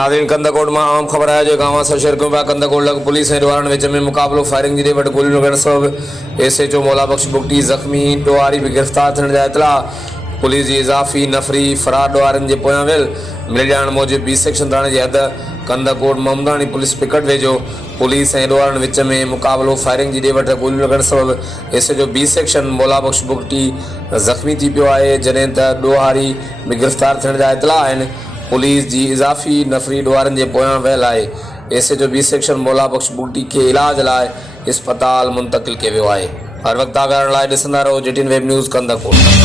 नाज़रीन कंदकोट में आम ख़बर है जो गांव सशर कंदकोट लग पुलिस ऐं ॾोहारनि विच में मुक़ाबलो फायरिंग जी वटि गोलियूं लॻण सबबि SHO मौला बख्श बुगटी ज़ख़्मी ॾोहारी भी गिरफ़्तार थियण जा इतला। पुलिस जी इज़ाफ़ी नफ़री फ़रार ॾोहारनि जे पोयां वियल मिली ॼाण मूजिबि B सेक्शन थाणे जी हद कंदकोट ममदानी पुलिस पिकट वेझो पुलिस ऐं ॾोहारनि विच में मुक़ाबलो फायरिंग जी वटि गोलियूं लॻण सबबि SHO B सेक्शन मौला बख्श बुगटी ज़ख़्मी थी पियो आहे, जॾहिं त ॾोहारी भी गिरफ़्तार थियण जा इतला आहिनि। पुलिस जी इज़ाफ़ी नफ़री ॾोहारनि जे पोयां वियल आहे। SHO B सेक्शन मौला बख्श बुगटी खे इलाज लाइ इस्पताल मुंतक़िल कयो वियो आहे। हर वक़्तु आगाह लाइ ॾिसंदा रहो JTN वेब न्यूज़ कंदकोट।